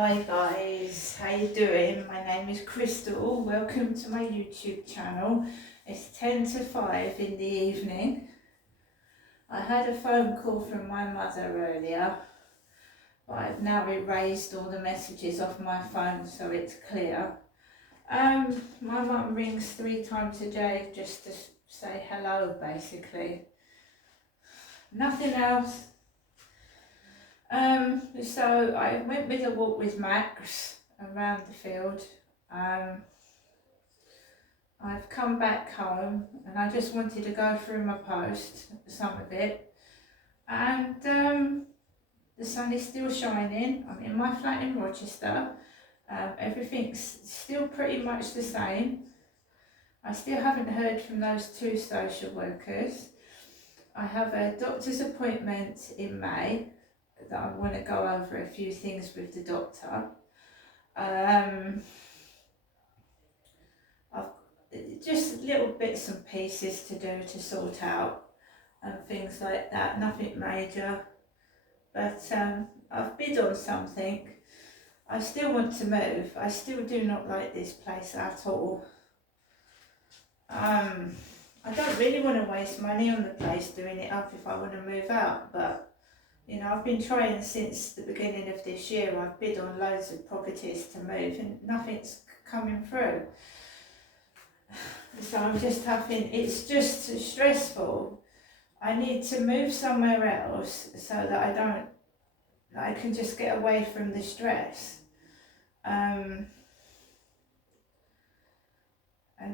Hi guys, how you doing? My name is Crystal. Welcome to my YouTube channel. It's 10 to 5 in the evening. I had a phone call from my mother earlier, but I've now erased all the messages off my phone so it's clear. My mum rings 3 times a day just to say hello basically. Nothing else. So I went with a walk with Max around the field. I've come back home and I just wanted to go through my post, some of it, and the sun is still shining. I'm in my flat in Rochester. Everything's still pretty much the same. I still haven't heard from those 2 social workers. I have a doctor's appointment in May that I want to go over a few things with the doctor. I've just little bits and pieces to do to sort out and things like that, nothing major. But I've bid on something. I still want to move. I still do not like this place at all. I don't really want to waste money on the place doing it up if I want to move out, but you know, I've been trying since the beginning of this year. I've bid on loads of properties to move and nothing's coming through. So I'm just having, it's just stressful. I need to move somewhere else so that I can just get away from the stress. And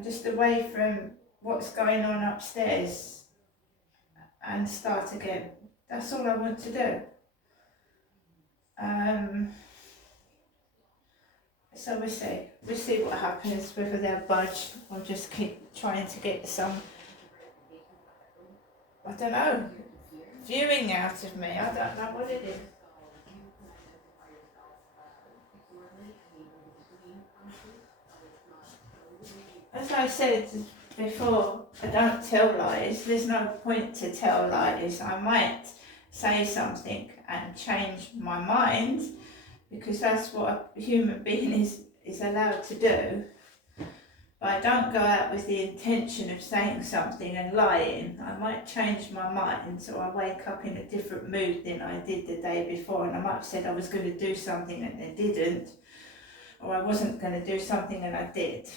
just away from what's going on upstairs and start again. That's all I want to do. So we'll see what happens, whether they'll budge or just keep trying to get some, I don't know, viewing out of me. I don't know what it is. As I said before, I don't tell lies. There's no point to tell lies. I might say something and change my mind, because that's what a human being is allowed to do. But I don't go out with the intention of saying something and lying. I might change my mind, so I wake up in a different mood than I did the day before, and I might have said I was going to do something and I didn't, or I wasn't going to do something and I did.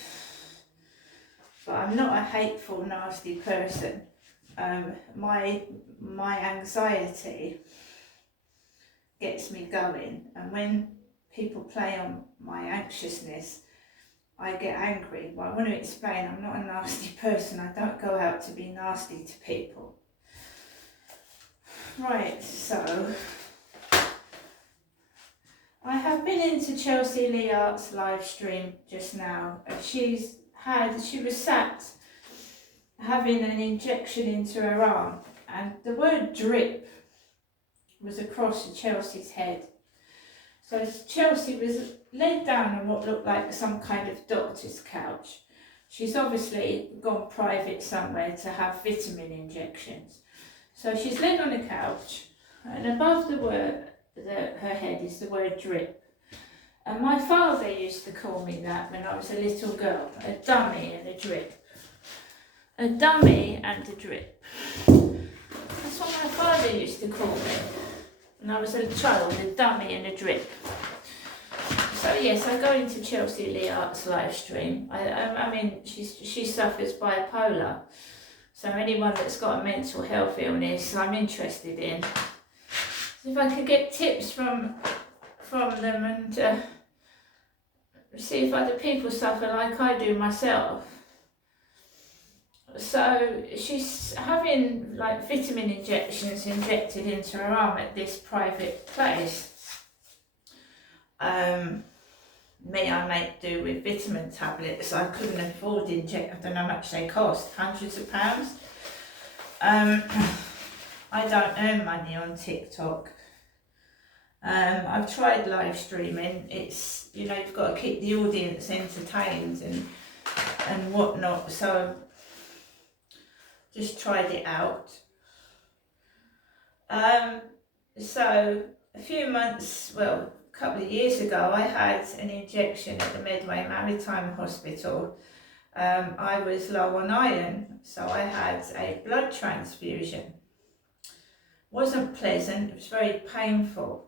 But I'm not a hateful, nasty person. My anxiety gets me going, and when people play on my anxiousness, I get angry. Well, I want to explain, I'm not a nasty person. I don't go out to be nasty to people. Right, so I have been into Chelsea Lee Art's live stream just now. She was sat having an injection into her arm, and the word drip was across Chelsea's head. So Chelsea was laid down on what looked like some kind of doctor's couch. She's obviously gone private somewhere to have vitamin injections. So she's laid on a couch, and above her head is the word drip. And my father used to call me that when I was a little girl, a dummy and a drip. A dummy and a drip. That's what my father used to call me when I was a child, a dummy and a drip. So yes, I go into Chelsea Lee Art's live stream. I mean, she suffers bipolar. So anyone that's got a mental health illness, I'm interested in. So if I could get tips from them and see if other people suffer like I do myself. So she's having like vitamin injections injected into her arm at this private place. I make do with vitamin tablets. I couldn't afford to inject. I don't know how much they cost, hundreds of pounds. I don't earn money on TikTok. I've tried live streaming. It's, you know, you've got to keep the audience entertained and whatnot. So just tried it out. So a few months, well, a couple of years ago, I had an injection at the Medway Maritime Hospital. I was low on iron, so I had a blood transfusion. Wasn't pleasant, it was very painful.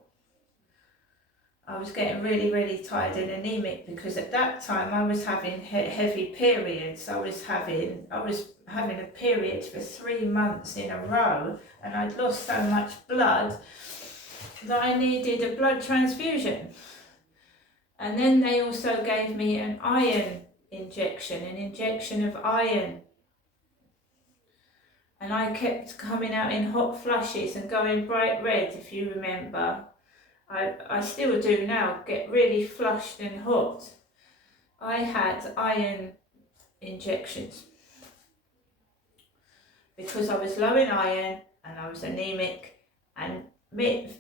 I was getting really tired and anemic because at that time I was having heavy periods. I was having a period for 3 months in a row, and I'd lost so much blood that I needed a blood transfusion. And then they also gave me an iron injection, an injection of iron. And I kept coming out in hot flushes and going bright red, if you remember. I still do now, get really flushed and hot. I had iron injections because I was low in iron and I was anemic, and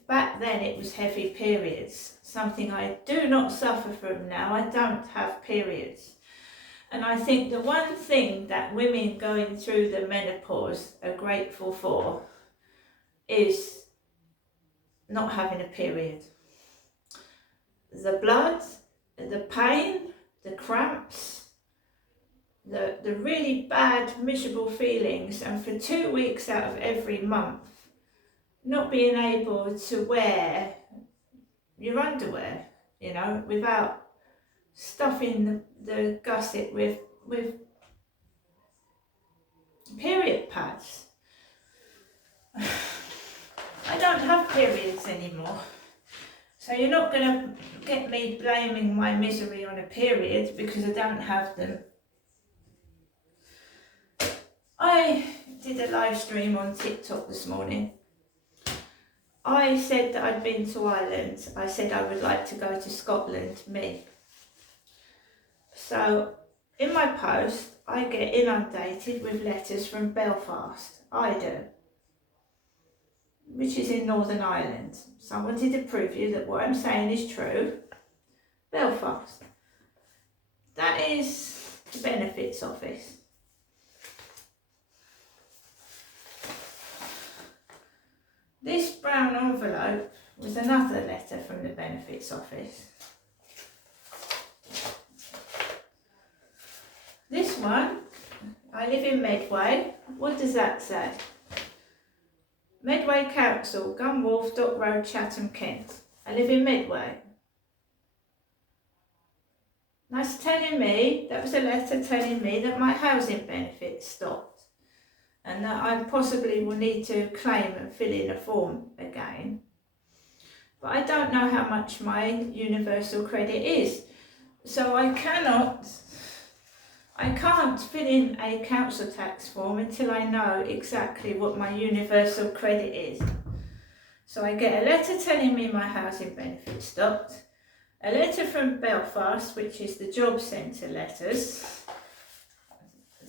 back then it was heavy periods, something I do not suffer from now. I don't have periods. And I think the one thing that women going through the menopause are grateful for is not having a period. The blood, the pain, the cramps, the really bad, miserable feelings, and for 2 weeks out of every month, not being able to wear your underwear, you know, without stuffing the gusset with period pads. I don't have periods anymore. So you're not going to get me blaming my misery on a period because I don't have them. I did a live stream on TikTok this morning. I said that I'd been to Ireland. I said I would like to go to Scotland, me. So in my post, I get inundated with letters from Belfast. I do. Which is in Northern Ireland. So I wanted to prove you that what I'm saying is true. Belfast. That is the benefits office. This brown envelope was another letter from the benefits office. This one, I live in Medway. What does that say? Medway Council, Gunwolf, Dock Road, Chatham, Kent. I live in Medway. That's telling me, that was a letter telling me that my housing benefit stopped and that I possibly will need to claim and fill in a form again. But I don't know how much my universal credit is. So I can't fill in a council tax form until I know exactly what my universal credit is. So I get a letter telling me my housing benefit stopped, a letter from Belfast, which is the job centre letters,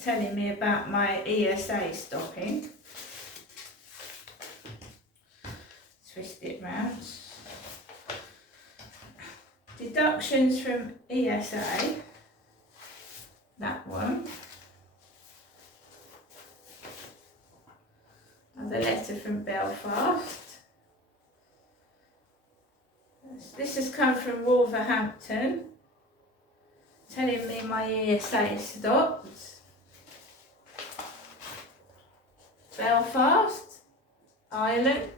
telling me about my ESA stopping. Twist it round. Deductions from ESA. That one. Another letter from Belfast. This has come from Wolverhampton, telling me my ESA stopped. Belfast, Ireland.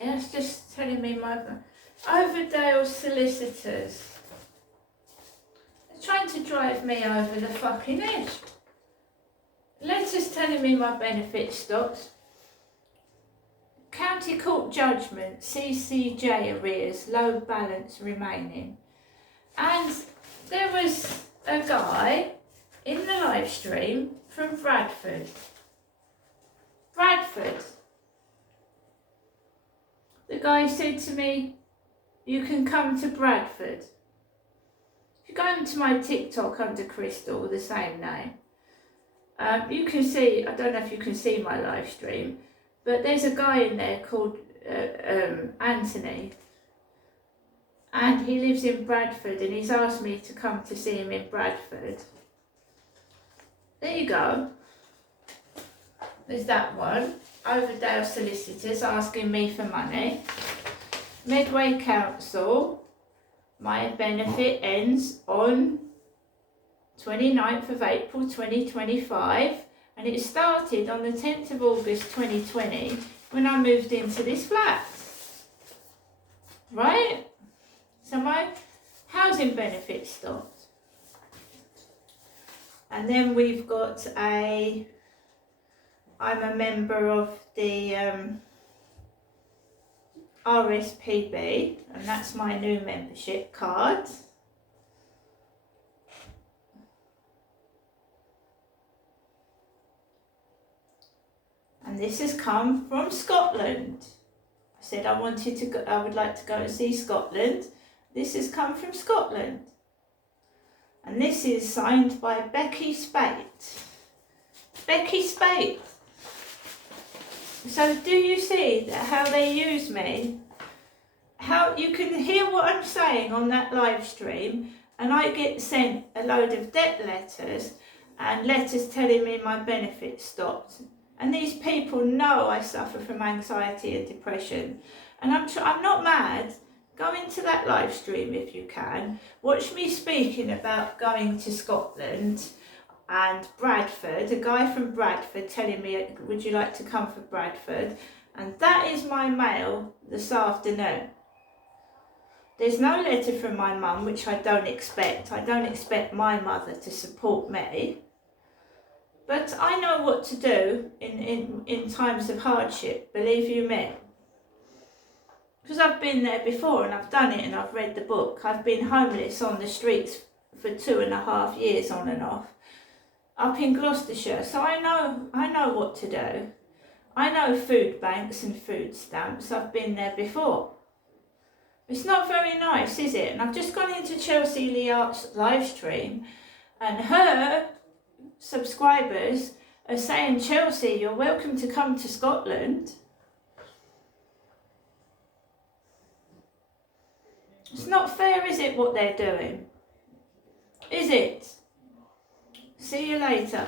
Yeah, it's just telling me my Overdale solicitors. They're trying to drive me over the fucking edge. Letters telling me my benefit stopped. County Court judgment, CCJ arrears, low balance remaining. And there was a guy in the live stream from Bradford. Bradford. The guy said to me, you can come to Bradford. If you go into my TikTok under Crystal, the same name, you can see, I don't know if you can see my live stream, but there's a guy in there called Anthony, and he lives in Bradford, and he's asked me to come to see him in Bradford. There you go. there's that one. Overdale Solicitors asking me for money. Medway Council, my benefit ends on 29th of April 2025, and it started on the 10th of August 2020 when I moved into this flat. Right? So my housing benefit stopped. And then we've got I'm a member of the RSPB, and that's my new membership card. And this has come from Scotland. I said I would like to go and see Scotland. This has come from Scotland. And this is signed by Becky Spate. Becky Spate. So do you see how they use me? How you can hear what I'm saying on that live stream, and I get sent a load of debt letters and letters telling me my benefits stopped. And these people know I suffer from anxiety and depression. And I'm not mad. Go into that live stream if you can. Watch me speaking about going to Scotland and Bradford. A guy from Bradford telling me, would you like to come for Bradford? And that is my mail this afternoon. There's no letter from my mum, which I don't expect. I don't expect my mother to support me. But I know what to do in times of hardship, believe you me. Because I've been there before and I've done it and I've read the book. I've been homeless on the streets for 2.5 years on and off, up in Gloucestershire. So I know what to do. I know food banks and food stamps. I've been there before. It's not very nice, is it? And I've just gone into Chelsea Lee Art's live stream, and her subscribers are saying, Chelsea, you're welcome to come to Scotland. It's not fair, is it, what they're doing? Is it? See you later.